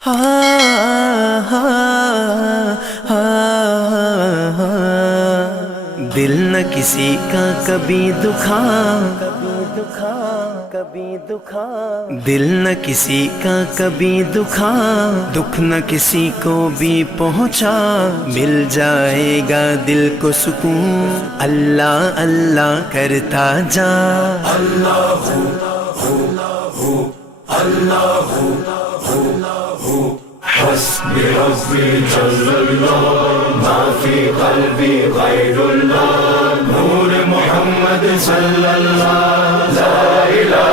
دل نہ کسی کا کبھی دکھا، دل نہ کسی کا کبھی دکھا، دکھ نہ کسی کو بھی پہنچا، مل جائے گا دل کو سکون اللہ اللہ کرتا جا۔ اللہ حسبی ربی جل اللہ، ما فی قلبی غیر اللہ، نور محمد صلی اللہ، لا الہ